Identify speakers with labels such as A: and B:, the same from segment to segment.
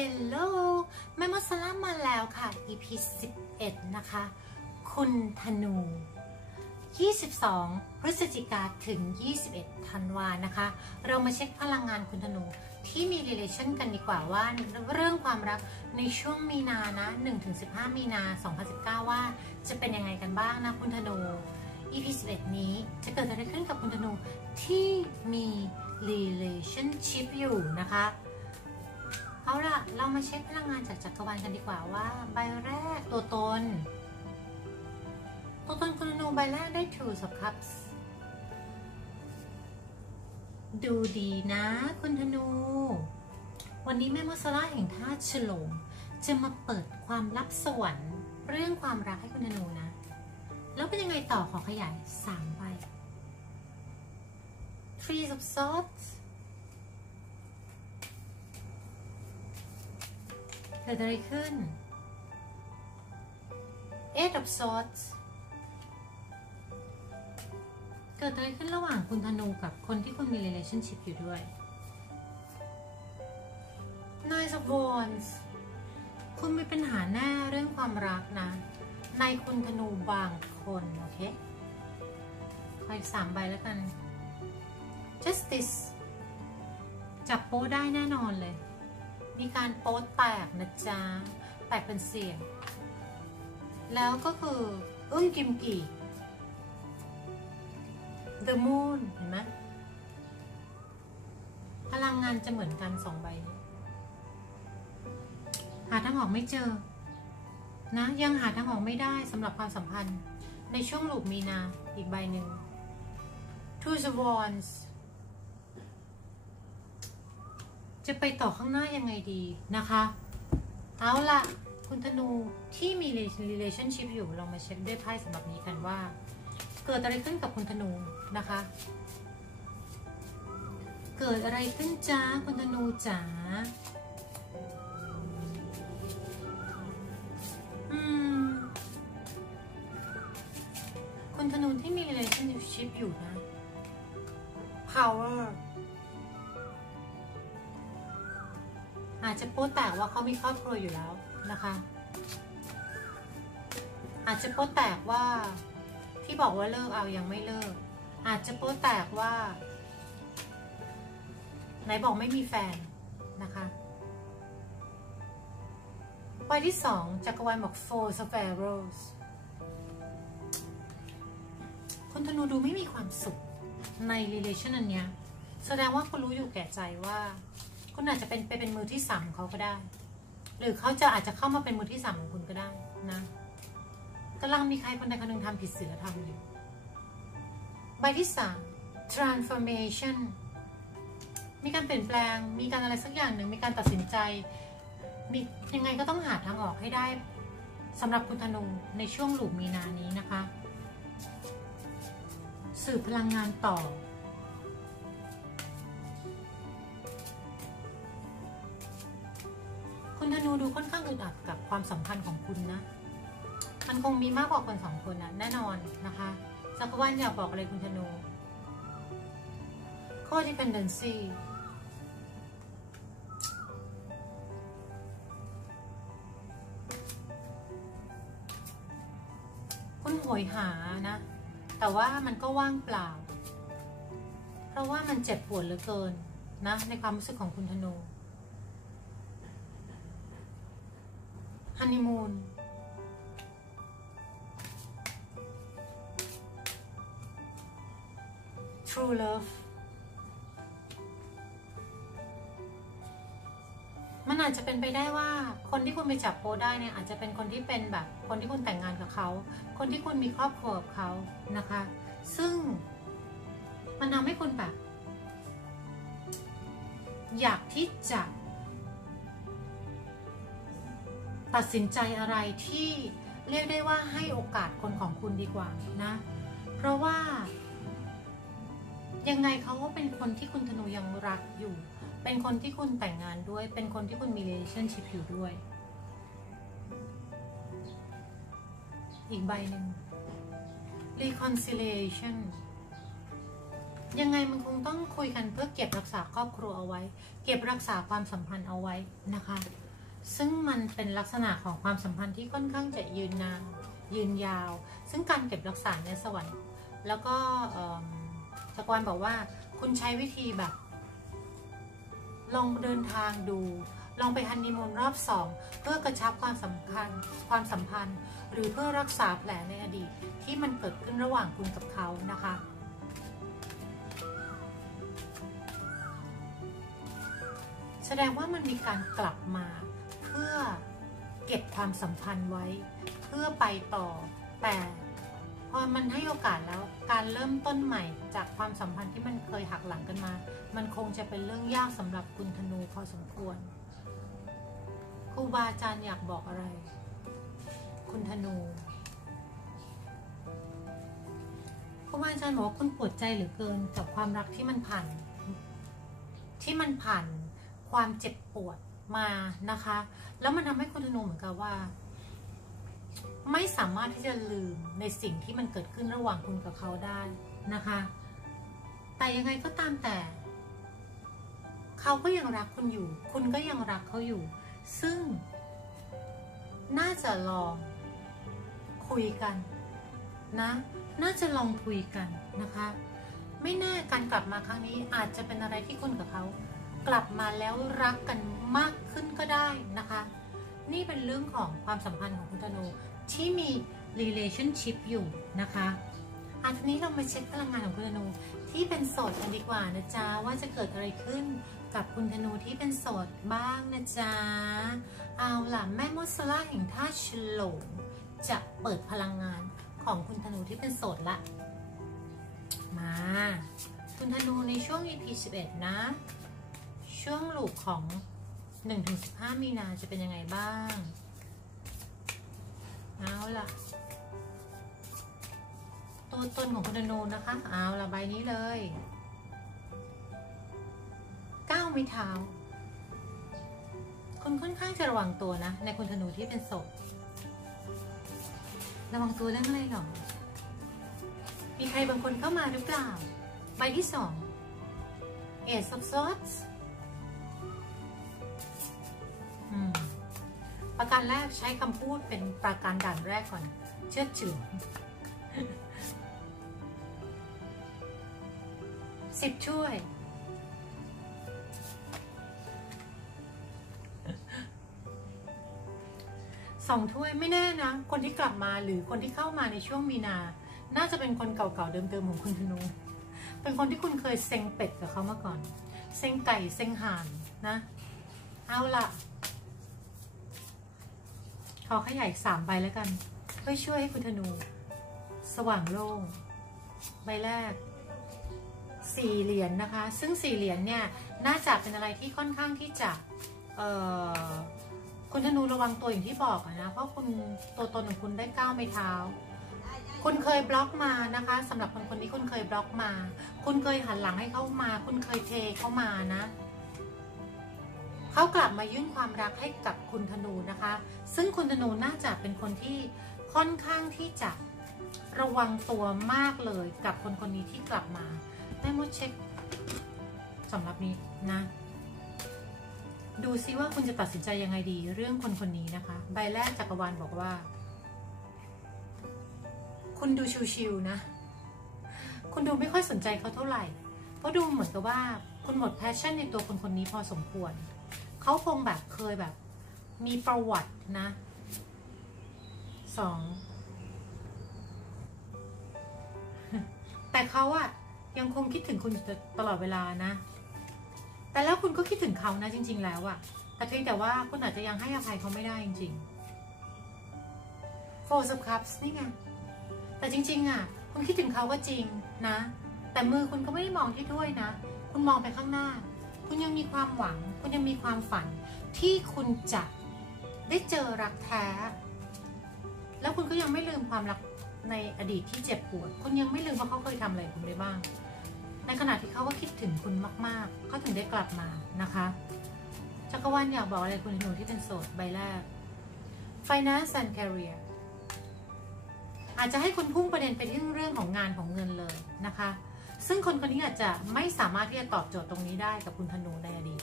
A: ฮลโลแม่มดสลามมาแล้วค่ะ EP 11 นะคะ คุณธนู 22 พฤศจิกาถึง 21 ธันวานะคะ เรามาเช็คพลังงานคุณธนู ที่มี relation กันดีกว่าว่า เรื่องความรักในช่วงมีนานะ 1-15 มีนา 2019 ว่าจะเป็นยังไงกันบ้างนะคุณธนู EP 11 นี้จะเกิดอะไรขึ้นกับคุณธนูที่มี relationship อยู่นะคะ เอาล่ะ เรามาเช็คพลังงานจากจักรวาลกันดีกว่าว่า ใบแรกตัวตน ตัวตนคุณธนูใบแรกได้ Two of Cups ดูดีนะคุณธนู วันนี้แม่มอสลาแห่งท่าฉลงจะมาเปิดความลับสวรรค์ เรื่องความรักให้คุณธนูนะ แล้วเป็นยังไงต่อขอขยายสามใบ Three of Swords เกิดอะไรขึ้น Eight of Swords เกิดอะไรขึ้นระหว่างคุณธนูกับคนที่คุณมี relationship อยู่ด้วย Nine of Wands คุณมีปัญหาแน่เรื่องความรักนะ ในคุณธนูบางคน โอเคคอยสามใบแล้วกัน justice จับโป๊ได้แน่นอนเลย มีการโป๊แตกนะจ๊ะ แตกเป็นเสียง แล้วก็คืออึ้งกิมกี่ the moon เห็นไหมพลังงานจะเหมือนกันสองใบนี้หาทางออกไม่เจอ นะ ยังหาทางออกไม่ได้สำหรับความสัมพันธ์ ในช่วงหลูปมีนาอีกใบหนึ่ง two of wands จะไปต่อข้างหน้ายังไงดีนะคะ เอาล่ะคุณธนูที่มี relationship อยู่ลองมาเช็คด้วยไพ่สำหรับนี้กันว่า เกิดอะไรขึ้นกับคุณธนูนะคะ เกิดอะไรขึ้นจ้าคุณธนูจ๋า อาจจะโป๊แตกว่าเขามีครอบครัวอยู่แล้วนะคะ อาจจะโป๊แตกว่าที่บอกว่าเลิกเอายังไม่เลิก อาจจะโป๊แตกว่า ไหนบอกไม่มีแฟนนะคะใบที่สองจักรวาลบอก four of arrows คุณธนูดูไม่มีความสุขใน relation อันเนี้ย แสดงว่าคุณรู้อยู่แก่ใจว่า คุณอาจจะเป็นไปเป็นมือที่สามของเขาก็ได้ หรือเขาจะอาจจะเข้ามาเป็นมือที่สามของคุณก็ได้นะกำลังมีใครคนใดคนหนึ่งทำผิดศีลธรรมอยู่ ใบที่สาม transformation มีการเปลี่ยนแปลง มีการอะไรสักอย่างหนึ่ง มีการตัดสินใจ มียังไงก็ต้องหาทางออกให้ได้สำหรับคุณธนูในช่วงหลูกมีนานี้นะคะ สืบพลังงานต่อ คุณธนูดูค่อนข้างอึดอัดกับความสัมพันธ์ของคุณนะ มันคงมีมากกว่าคนสองคนนะแน่นอนนะคะจักรวาลอยากบอกอะไรคุณธนู ข้อ dependency คุณโหยหานะ แต่ว่ามันก็ว่างเปล่า เพราะว่ามันเจ็บปวดเหลือเกินนะ ในความรู้สึกของคุณธนู ฮันนีมูน True Love มันอาจจะเป็นไปได้ว่าคนที่คุณไปจับโปได้เนี่ยอาจจะเป็นคนที่เป็นแบบคนที่คุณแต่งงานกับเขา คนที่คุณมีครอบครัวกับเขานะคะ ซึ่งมันทำให้คุณแบบ อยากที่จะ ตัดสินใจอะไรที่เรียกได้ว่าให้โอกาสคนของคุณดีกว่านะ เพราะว่า ยังไงเขาก็เป็นคนที่คุณธนูยังรักอยู่ เป็นคนที่คุณแต่งงานด้วย เป็นคนที่คุณมี relationship อยู่ด้วย อีกใบหนึ่ง reconciliation ยังไงมันคงต้องคุยกันเพื่อเก็บรักษาครอบครัวเอาไว้ เก็บรักษาความสัมพันธ์เอาไว้นะคะ ซึ่งมันเป็นลักษณะของความสัมพันธ์ที่ค่อนข้างจะยืนนานยืนยาว ซึ่งการเก็บรักษาในสวรรค์ แล้วก็จักวาลบอกว่าคุณใช้วิธีแบบ ลองเดินทางดู ลองไปฮันนีมูนรอบสองเพื่อกระชับความสัมพันธ์ความสัมพันธ์ หรือเพื่อรักษาแผลในอดีต ที่มันเกิดขึ้นระหว่างคุณกับเขานะคะแสดงว่ามันมีการกลับมา พื่อเก็บความสัมพันธ์ไว้ เพื่อไปต่อ แต่พอมันให้โอกาสแล้วการเริ่มต้นใหม่จากความสัมพันธ์ที่มันเคยหักหลังกันมา มันคงจะเป็นเรื่องยากสำหรับคุณธนูพอสมควรครูบาอาจารย์อยากบอกอะไร คุณธนูครูบาอาจารย์บอกว่าคุณปวดใจเหลือเกินกับความรักที่มันผ่าน ที่มันผ่านความเจ็บปวด มานะคะ แล้วมันทำให้คุณธนูเหมือนกับว่า ไม่สามารถที่จะลืมในสิ่งที่มันเกิดขึ้นระหว่างคุณกับเขาได้นะคะ แต่ยังไงก็ตามแต่เขาก็ยังรักคุณอยู่ คุณก็ยังรักเขาอยู่ ซึ่ง น่าจะลองคุยกันนะ น่าจะลองคุยกันนะคะ ไม่แน่การกลับมาครั้งนี้อาจจะเป็นอะไรที่คุณกับเขา กลับมาแล้วรักกันมากขึ้นก็ได้นะคะ นี่เป็นเรื่องของความสัมพันธ์ของคุณธนูที่มี relationship อยู่นะคะอันนี้เรามาเช็คพลังงานของคุณธนูที่เป็นโสดกันดีกว่านะจ๊ะว่าจะเกิดอะไรขึ้นกับคุณธนูที่เป็นโสดบ้างนะจ๊ะเอาล่ะแม่มดสลาแห่งท่าฉลงจะเปิดพลังงานของคุณธนูที่เป็นโสดละมา คุณธนูในช่วง EP 11 นะ ช่วงลูกของ 1-15 มีนาจะเป็นยังไงบ้าง เอาล่ะ ตัวตนของคุณธนูนะคะ เอาล่ะใบนี้เลยก้าวไม่เท้า คุณค่อนข้างจะระวังตัวนะ ในคุณธนูที่เป็นศพระวังตัวเรื่องอะไรหรอ มีใครบางคนเข้ามาหรือเปล่า ใบที่สอง Ace of Swords ประการแรกใช้คำพูดเป็นประการด่านแรกก่อน เชื่อถือสิบช่วย สองถ้วยไม่แน่นะ คนที่กลับมาหรือคนที่เข้ามาในช่วงมีนา น่าจะเป็นคนเก่าๆเดิมๆของคุณธนู เป็นคนที่คุณเคยเซ็งเป็ดกับเขามาก่อน เซ็งไก่ เซ็งห่านนะ เอาล่ะ อขยายสามใบแล้วกันเพื่อช่วยให้คุณธนู สว่างโล่ง ใบแรกสี่เหรียญนนะคะ ซึ่งสี่เหรียญเนี่ย น่าจะเป็นอะไรที่ค่อนข้างที่จะคุณธนูระวังตัวอย่างที่บอกนะ เพราะคุณตัวตนของคุณได้ก้าวไม่เท้า คุณเคยบล็อกมานะคะสำหรับคนคนนี้คุณเคยบล็อกมา คุณเคยหันหลังให้เขามา คุณเคยเทเขามานะ เขากลับมายื่นความรักให้กับคุณธนูนะคะ ซึ่งคุณธนูน่าจะเป็นคนที่ค่อนข้างที่จะระวังตัวมากเลยกับคนคนนี้ที่กลับมาแม่มดเช็คสำหรับนี้นะ ดูซิว่าคุณจะตัดสินใจยังไงดีเรื่องคนคนนี้นะคะ ใบแรกจักรวาลบอกว่า คุณดูชิวๆนะ คุณดูไม่ค่อยสนใจเขาเท่าไหร่ เพราะดูเหมือนกับว่าคุณหมดแพชชั่นในตัวคนคนนี้พอสมควร เขาคงแบบเคยแบบ มีประวัตินะสองแต่เขาอะยังคงคิดถึงคุณตลอดเวลานะ แต่แล้วคุณก็คิดถึงเขานะจริง ๆ แล้วอะแต่เพียงแต่ว่าคุณอาจจะยังให้อภัยเขาไม่ได้จริงๆ Four of Cups นี่ไง แต่จริง ๆอะคุณคิดถึงเขาก็จริงนะ แต่มือคุณก็ไม่ได้มองที่ถ้วยนะ คุณมองไปข้างหน้า คุณยังมีความหวัง คุณยังมีความฝันที่คุณจะได้เจอรักแท้ แล้วคุณก็ยังไม่ลืมความรักในอดีตที่เจ็บปวด คุณยังไม่ลืมว่าเขาเคยทำอะไรคุณได้บ้าง ในขณะที่เขาก็คิดถึงคุณมาก ๆ เขาถึงได้กลับมานะคะจักรวาลอยากบอกอะไรคุณหนูที่เป็นโสดใบแรก finance and career อาจจะให้คุณพุ่งประเด็นไปที่เรื่องของงานของเงินเลยนะคะ ซึ่งคนคนนี้อาจจะไม่สามารถที่จะตอบโจทย์ตรงนี้ได้กับคุณธนูในอดีต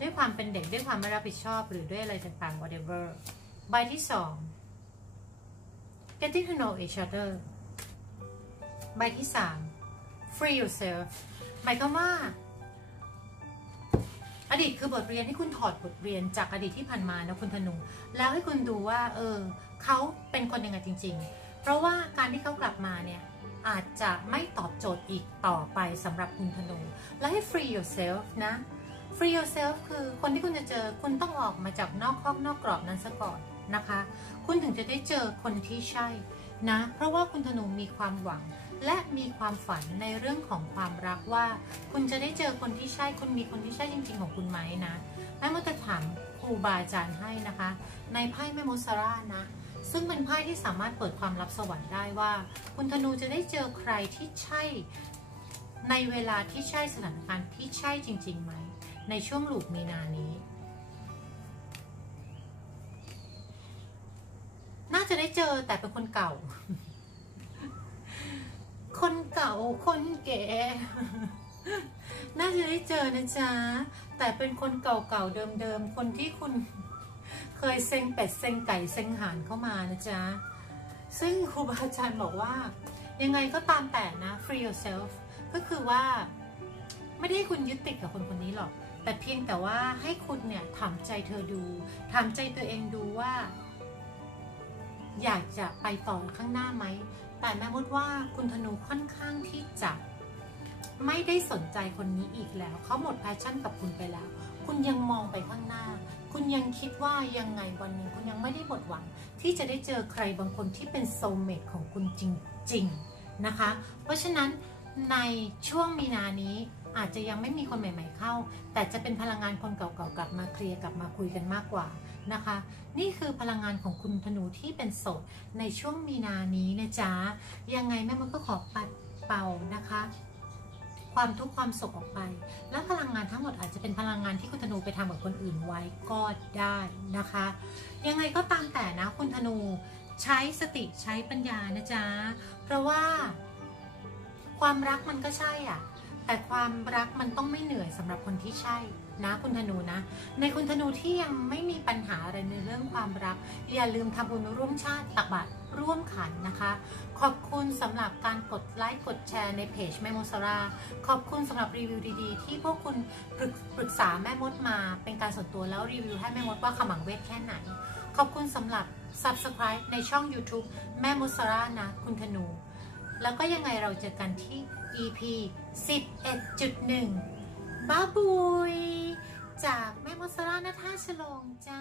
A: ด้วยความเป็นเด็กด้วยความไม่รับผิดชอบหรือด้วยอะไรต่างๆ whatever ใบที่สอง getting to know each other ใบที่สาม free yourself หมายความว่า อดีตคือบทเรียนให้คุณถอดบทเรียนจากอดีตที่ผ่านมานะคุณธนู แล้วให้คุณดูว่า เออเขาเป็นคนยังไงจริง ๆ เพราะว่าการที่เขากลับมาเนี่ย อาจจะไม่ตอบโจทย์อีกต่อไปสำหรับคุณธนู และให้ free yourself นะ free yourself คือคนที่คุณจะเจอคุณต้องออกมาจากนอกคอกนอกกรอบนั้นซะก่อนนะคะ คุณถึงจะได้เจอคนที่ใช่นะ เพราะว่าคุณธนูมีความหวัง และมีความฝันในเรื่องของความรักว่า คุณจะได้เจอคนที่ใช่ คุณมีคนที่ใช่จริงๆของคุณไหมนะแม่มดจะถามครูบาอาจารย์ให้นะคะ ในไพ่แม่มดซาร่านะ ซึ่งเป็นไพ่ที่สามารถเปิดความลับสวรรค์ได้ว่า คุณธนูจะได้เจอใครที่ใช่ ในเวลาที่ใช่สถานการณ์ที่ใช่จริงๆไหม ในช่วงหลูกมีนานี้ น่าจะได้เจอแต่เป็นคนเก่า คนเก่าคนแก่น่าจะได้เจอนะจ๊ะ แต่เป็นคนเก่าๆเดิมๆ คนที่คุณ เคยเซ็งเป็ดเซ็งไก่เซ็งห่านเข้ามานะจ๊ะ ซึ่งครูบาอาจารย์บอกว่า ยังไงก็ตามแต่นะ free yourself ก็คือว่า ไม่ได้คุณยึดติดกับคนคนนี้หรอก แต่เพียงแต่ว่าให้คุณเนี่ยถามใจเธอดูถามใจตัวเองดูว่า อยากจะไปต่อข้างหน้าไหม แต่แม่มดว่าคุณธนูค่อนข้างที่จะไม่ได้สนใจคนนี้อีกแล้ว เขาหมดแพชชั่นกับคุณไปแล้ว คุณยังมองไปข้างหน้า คุณยังคิดว่ายังไงวันหนึ่งคุณยังไม่ได้หมดหวัง ที่จะได้เจอใครบางคนที่เป็นโซลเมตของคุณจริงๆนะคะ เพราะฉะนั้นในช่วงมีนานี้อาจจะยังไม่มีคนใหม่ ๆ เข้า แต่จะเป็นพลังงานคนเก่าๆกลับมาเคลียร์กลับมาคุยกันมากกว่านะคะ นี่คือพลังงานของคุณธนูที่เป็นโสดในช่วงมีนานี้นะจ๊ะยังไงแม่มันก็ขอปัดเป่านะคะ ความทุกข์ความสุขออกไป แล้วพลังงานทั้งหมดอาจจะเป็นพลังงานที่คุณธนูไปทำกับคนอื่นไว้ก็ได้นะคะ ยังไงก็ตามแต่นะคุณธนูใช้สติใช้ปัญญานะจ๊ะ เพราะว่า ความรักมันก็ใช่อะ แต่ความรักมันต้องไม่เหนื่อยสำหรับคนที่ใช่ นะคุณธนูนะ ในคุณธนูที่ยังไม่มีปัญหาอะไรในเรื่องความรัก อย่าลืมทำบุญร่วมชาติตักบาตรร่วมขันนะคะ ขอบคุณสำหรับการกดไลค์กดแชร์ในเพจแม่มดสราขอบคุณสำหรับรีวิวดีๆ ที่พวกคุณปรึกปรึกษาแม่มดมา เป็นการส่วนตัวแล้วรีวิวให้แม่มดว่าขมังเวทแค่ไหน ขอบคุณสำหรับ Subscribe ในช่อง YouTube แม่มดสรานะ คุณธนู แล้วก็ยังไงเราเจอกันที่ EP 11.1 บ้าบุย จากแม่มอสรานาท่าฉลองจ้า